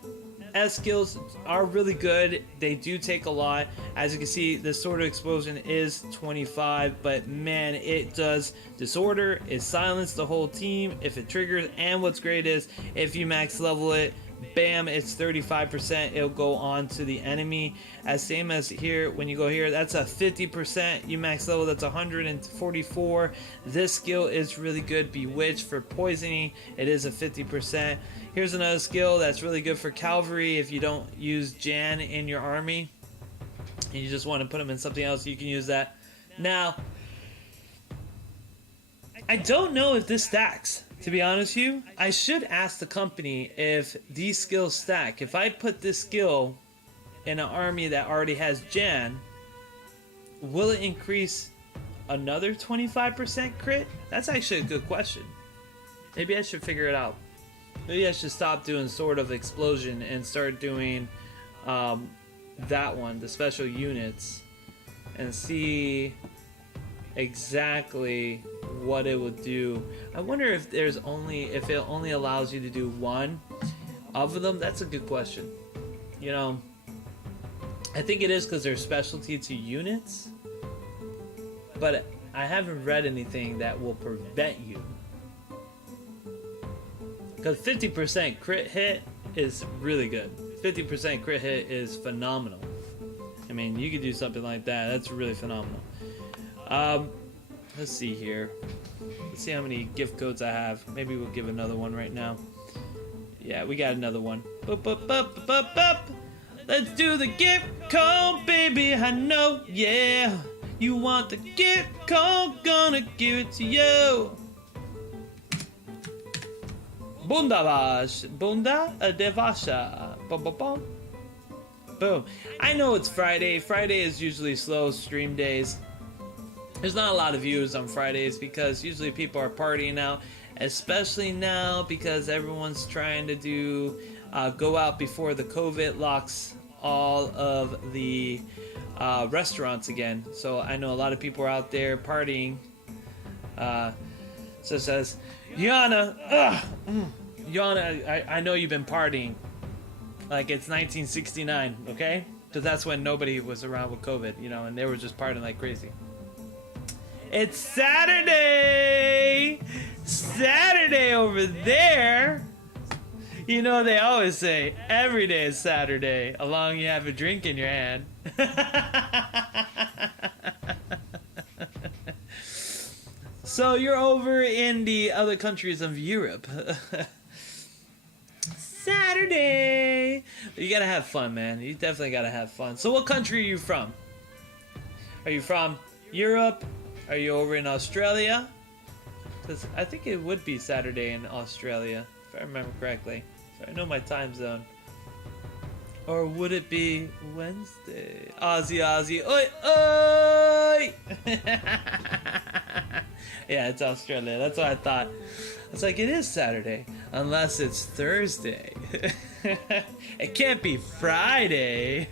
S skills are really good. They do take a lot. As you can see, the Sword of Explosion is 25, but man, it does disorder. It silences the whole team if it triggers, and what's great is if you max level it, bam, it's 35%. It'll go on to the enemy. As same as here, when you go here, that's a 50%. You max level, that's 144. This skill is really good. Bewitch for poisoning, it is a 50%. Here's another skill that's really good for cavalry. If you don't use Jan in your army and you just want to put them in something else, you can use that. Now, I don't know if this stacks. To be honest with you, I should ask the company if these skills stack. If I put this skill in an army that already has Jan, will it increase another 25% crit? That's actually a good question. Maybe I should figure it out. Maybe I should stop doing Sword of Explosion and start doing that one, the special units, and see exactly what it would do. I wonder if it only allows you to do one of them. That's a good question. You know, I think it is because they're specialty to units, but I haven't read anything that will prevent you, because 50% crit hit is really good. 50% crit hit is phenomenal. I mean, you could do something like that. That's really phenomenal. Let's see here. Let's see how many gift codes I have. Maybe we'll give another one right now. Yeah, we got another one. Boop, boop, boop, boop, boop. Let's do the gift code, baby. I know, yeah. You want the gift code, gonna give it to you. Bundavash. Bunda devasha. Bum, bum, bum. Boom. I know it's Friday. Friday is usually slow stream days. There's not a lot of viewers on Fridays because usually people are partying out, especially now because everyone's trying to do go out before the COVID locks all of the restaurants again. So I know a lot of people are out there partying, such as Yana. Yana, I know you've been partying like it's 1969, okay? Because that's when nobody was around with COVID, you know, and they were just partying like crazy. It's Saturday! Saturday over there! You know, they always say, every day is Saturday, as long as you have a drink in your hand. So you're over in the other countries of Europe. Saturday! You gotta have fun, man. You definitely gotta have fun. So what country are you from? Are you from Europe? Are you over in Australia? Because I think it would be Saturday in Australia, if I remember correctly. So I know my time zone. Or would it be Wednesday? Aussie, Aussie, oi, oi! Yeah, it's Australia. That's what I thought. It's like, it is Saturday, unless it's Thursday. It can't be Friday.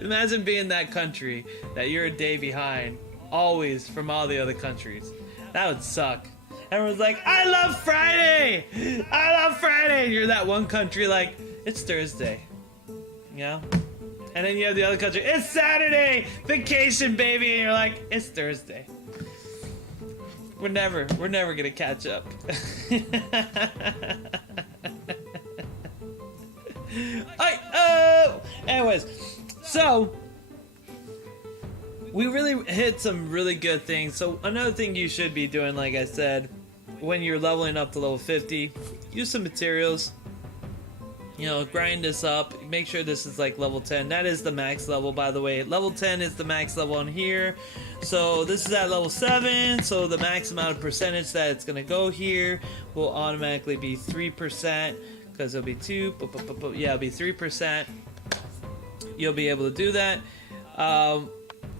Imagine being that country that you're a day behind, always from all the other countries. That would suck. Everyone's like, I love Friday! I love Friday! And you're that one country like, it's Thursday. You know? And then you have the other country, it's Saturday! Vacation, baby! And you're like, it's Thursday. We're never gonna catch up. Anyways, so we really hit some really good things. So another thing you should be doing, like I said, when you're leveling up to level 50, use some materials. You know, grind this up. Make sure this is like level 10. That is the max level, by the way. Level 10 is the max level on here. So this is at level 7. So the max amount of percentage that it's going to go here will automatically be 3%. Because it'll be 2. Yeah, it'll be 3%. You'll be able to do that.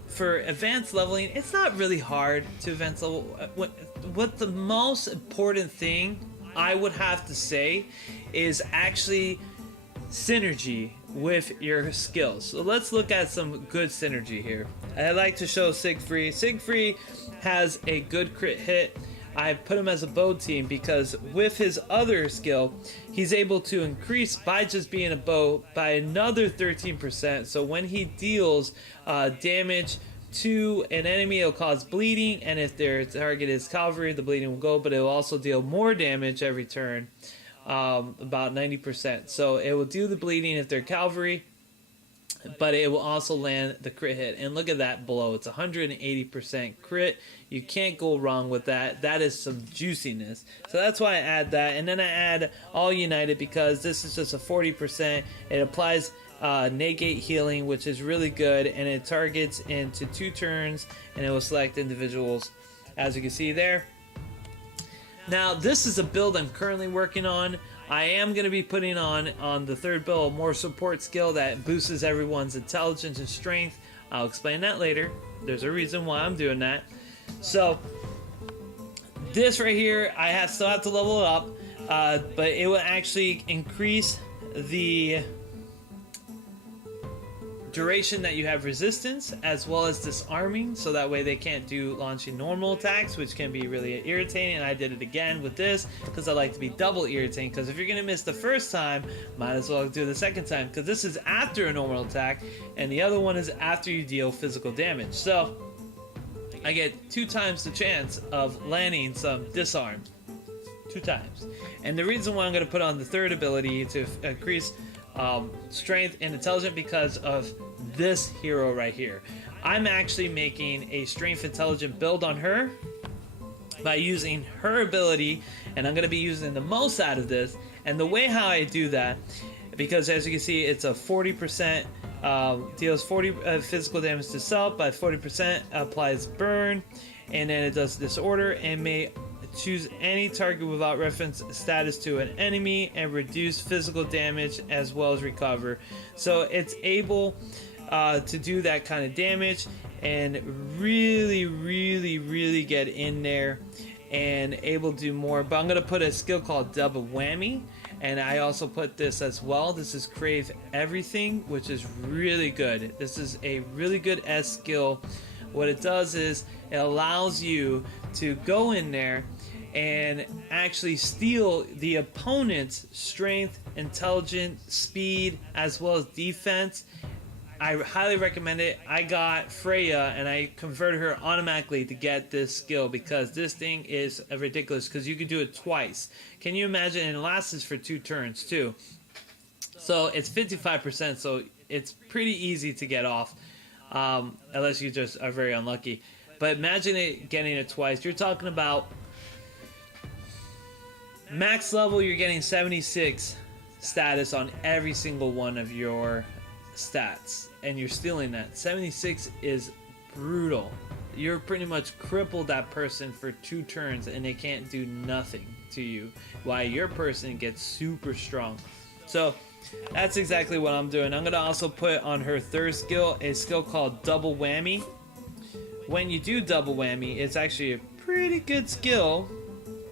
For advanced leveling, it's not really hard to advance level. What the most important thing I would have to say is actually synergy with your skills. So let's look at some good synergy here. I like to show Siegfried. Siegfried has a good crit hit. I put him as a bow team because with his other skill, he's able to increase by just being a bow by another 13%. So when he deals damage to an enemy, it'll cause bleeding, and if their target is cavalry, the bleeding will go, but it will also deal more damage every turn, about 90%. So it will do the bleeding if they're cavalry, but it will also land the crit hit. And look at that blow. It's 180% crit. You can't go wrong with that. That is some juiciness. So that's why I add that. And then I add All United because this is just a 40%. It applies negate healing, which is really good, and it targets into 2 turns, and it will select individuals, as you can see there. Now, this is a build I'm currently working on. I am going to be putting on the third build a more support skill that boosts everyone's intelligence and strength. I'll explain that later. There's a reason why I'm doing that. So, this right here, I still have to level it up, but it will actually increase the duration that you have resistance as well as disarming, so that way they can't do launching normal attacks, which can be really irritating. And I did it again with this because I like to be double irritating, because if you're gonna miss the first time, might as well do the second time, because this is after a normal attack and the other one is after you deal physical damage. So I get 2 times the chance of landing some disarm, 2 times. And the reason why I'm going to put on the third ability to increase strength and intelligence, because of this hero right here. I'm actually making a strength intelligent build on her by using her ability, and I'm going to be using the most out of this. And the way how I do that, because as you can see, it's a 40% deals 40 physical damage to self by 40%, applies burn, and then it does disorder, and may choose any target without reference status to an enemy and reduce physical damage as well as recover. So it's able to do that kind of damage and really get in there and able to do more. But I'm going to put a skill called double whammy, and I also put this as well. This is crave everything, which is really good. This is a really good S skill. What it does is it allows you to go in there and actually steal the opponent's strength, intelligence, speed, as well as defense. I highly recommend it. I got Freya and I converted her automatically to get this skill because this thing is ridiculous, because you can do it twice. Can you imagine? And it lasts for 2 turns too. So it's 55%, so it's pretty easy to get off, unless you just are very unlucky. But imagine it getting it twice. You're talking about max level, you're getting 76 status on every single one of your stats, and you're stealing that. 76 is brutal. You're pretty much crippled that person for 2 turns and they can't do nothing to you, while your person gets super strong. So that's exactly what I'm doing. I'm going to also put on her third skill a skill called double whammy. When you do double whammy, it's actually a pretty good skill.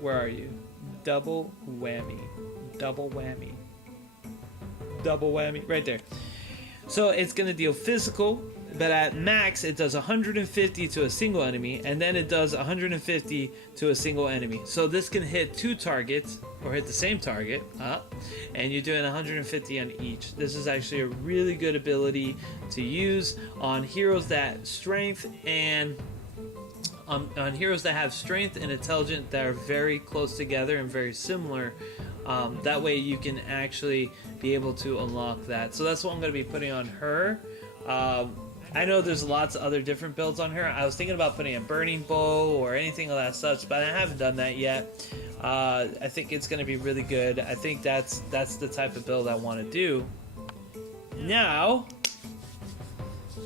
Where are you? Double whammy. Double whammy. Double whammy. Right there. So it's going to deal physical, but at max it does 150 to a single enemy, and then it does 150 to a single enemy. So this can hit 2 targets, or hit the same target, and you're doing 150 on each. This is actually a really good ability to use on heroes that strength and on heroes that have strength and intelligence that are very close together and very similar. That way you can actually be able to unlock that. So that's what I'm going to be putting on her. I know there's lots of other different builds on her. I was thinking about putting a burning bow or anything of that such, but I haven't done that yet. I think it's going to be really good. I think that's the type of build I want to do. Now,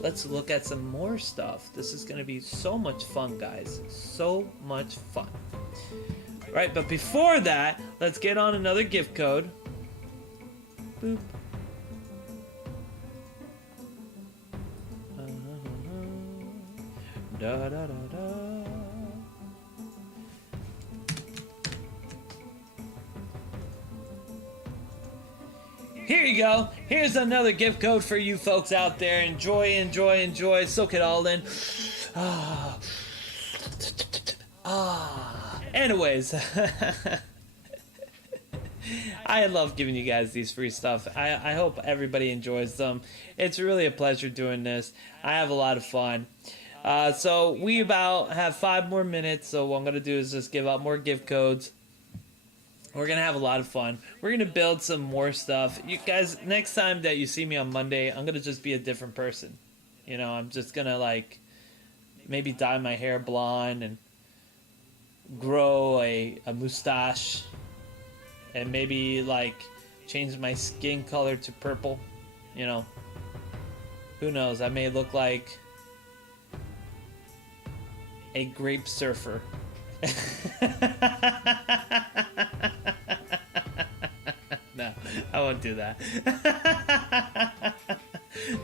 let's look at some more stuff. This is going to be so much fun, guys. So much fun. Right, but before that, let's get on another gift code. Boop. Da, da, da, da. Here you go. Here's another gift code for you folks out there. Enjoy, enjoy, enjoy. Soak it all in. Anyways, I love giving you guys these free stuff. I hope everybody enjoys them. It's really a pleasure doing this. I have a lot of fun. So we about have 5 more minutes. So what I'm going to do is just give out more gift codes. We're going to have a lot of fun. We're going to build some more stuff. You guys, next time that you see me on Monday, I'm going to just be a different person. You know, I'm just going to like maybe dye my hair blonde and grow a mustache. And maybe like change my skin color to purple. You know, who knows? I may look like a grape surfer. No, I won't do that.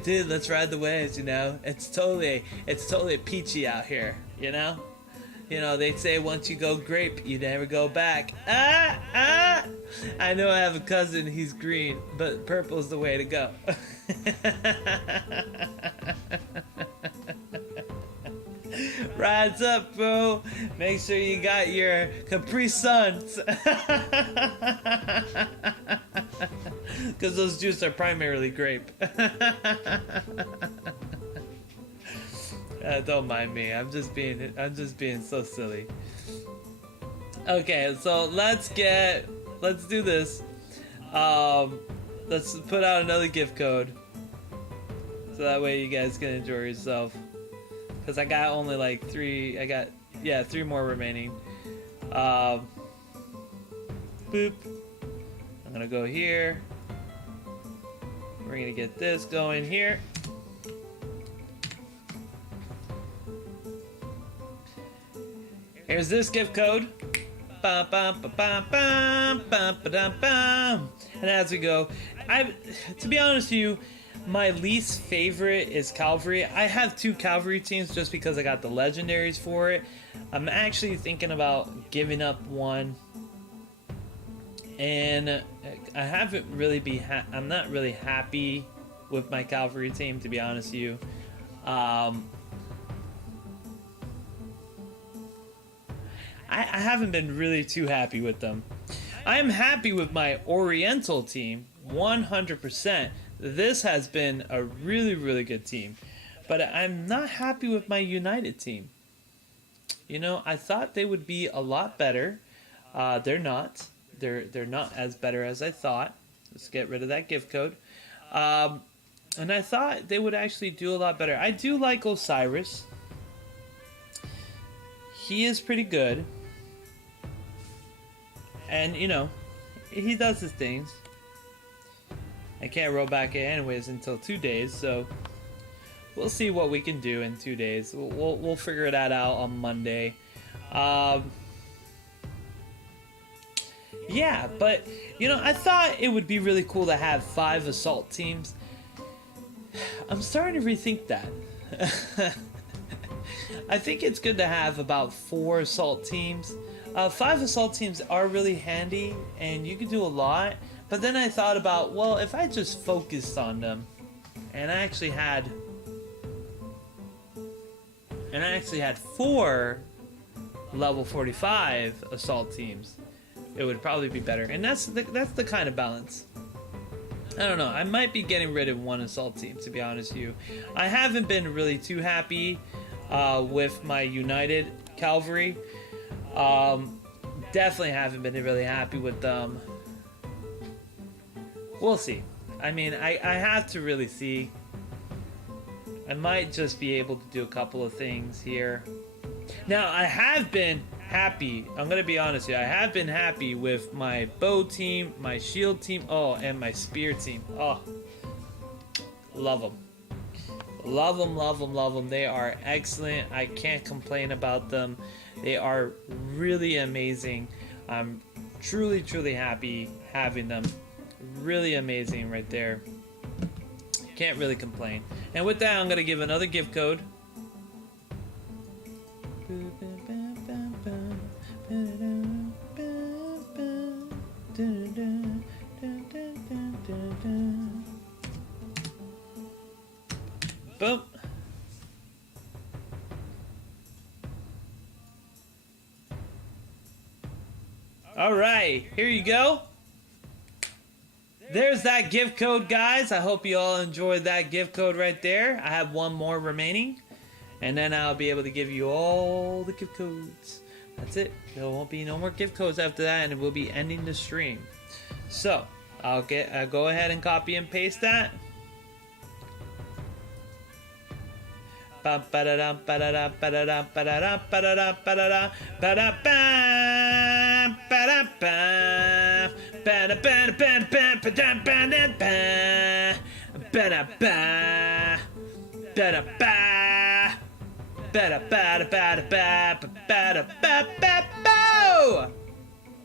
Dude, let's ride the waves, you know? It's totally peachy out here, you know? You know, they say once you go grape, you never go back. I know I have a cousin, he's green, but purple's the way to go. Rise up, bro. Make sure you got your Capri Suns. Because those juices are primarily grape. Don't mind me. I'm just being so silly. Okay, so let's do this. Let's put out another gift code. So that way you guys can enjoy yourself. Because I got only like 3, 3 more remaining. Boop. I'm gonna go here. We're gonna get this going here. Here's this gift code. Bum, bum, bum, bum, bum, bum, ba-dum, bum. And as we go, to be honest with you, my least favorite is Cavalry. I have 2 Cavalry teams just because I got the legendaries for it. I'm actually thinking about giving up one. And I haven't really I'm not really happy with my Cavalry team, to be honest with you. I haven't been really too happy with them. I am happy with my Oriental team, 100%. This has been a really, really good team. But I'm not happy with my United team. You know, I thought they would be a lot better. They're not. They're not as better as I thought. Let's get rid of that gift code. And I thought they would actually do a lot better. I do like Osiris. He is pretty good. And, you know, he does his things. I can't roll back it anyways until 2 days, so we'll see what we can do in 2 days. We'll figure that out on Monday. Yeah, but, you know, I thought it would be really cool to have 5 assault teams. I'm starting to rethink that. I think it's good to have about 4 assault teams. 5 assault teams are really handy, and you can do a lot. But then I thought about, well, if I just focused on them, and I actually had 4 level 45 assault teams, it would probably be better. And that's the kind of balance. I don't know. I might be getting rid of 1 assault team, to be honest with you. I haven't been really too happy with my United Cavalry. Definitely haven't been really happy with them. We'll see. I mean, I have to really see. I might just be able to do a couple of things here. Now, I have been happy. I'm going to be honest with you. I have been happy with my bow team, my shield team, and my spear team. Oh, love them. Love them, love them, love them. They are excellent. I can't complain about them. They are really amazing. I'm truly, truly happy having them. Really amazing right there. Can't really complain. And with that, I'm going to give another gift code. Boom. All right, here you go. There's that gift code, guys. I hope you all enjoyed that gift code right there. I have one more remaining, and then I'll be able to give you all the gift codes. That's it. There won't be no more gift codes after that, and we'll be ending the stream. So I'll go ahead and copy and paste that.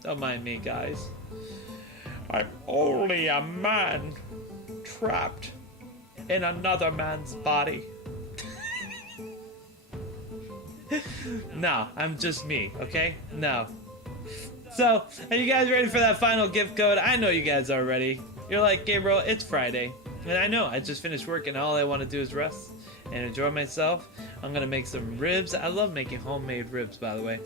Don't mind me, guys. I'm only a man trapped in another man's body. No, I'm just me, okay? No. So, are you guys ready for that final gift code? I know you guys are ready. You're like, Gabriel, it's Friday. And I know, I just finished work and all I want to do is rest and enjoy myself. I'm gonna make some ribs. I love making homemade ribs, by the way.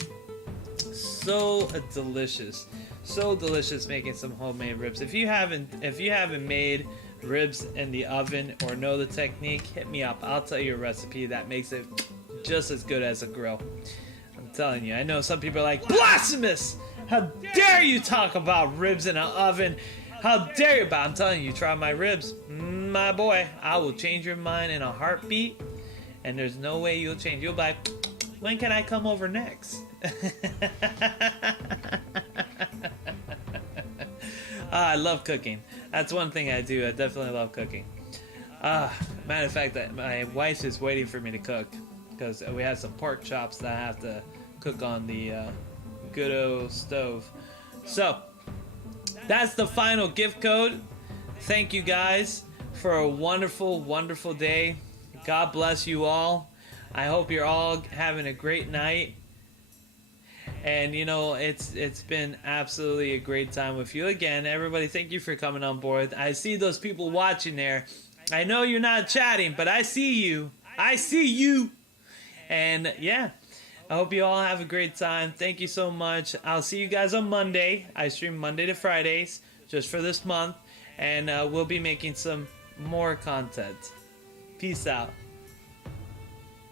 So delicious. So delicious making some homemade ribs. If you haven't made ribs in the oven or know the technique, hit me up. I'll tell you a recipe that makes it just as good as a grill. I'm telling you. I know some people are like, blasphemous! How dare you talk about ribs in an oven? How dare you? But I'm telling you, try my ribs. My boy, I will change your mind in a heartbeat. And there's no way you'll change. You'll be like, when can I come over next? I love cooking. That's one thing I do. I definitely love cooking. Matter of fact, my wife is waiting for me to cook because we have some pork chops that I have to cook on the good old stove. So that's the final gift code. Thank you guys for a wonderful, wonderful day. God bless you all. I hope you're all having a great night. And you know, it's been absolutely a great time with you again. Everybody, thank you for coming on board. I see those people watching there. I know you're not chatting, but I see you. I see you. And yeah, I hope you all have a great time. Thank you so much. I'll see you guys on Monday. I stream Monday to Fridays just for this month. And we'll be making some more content. Peace out.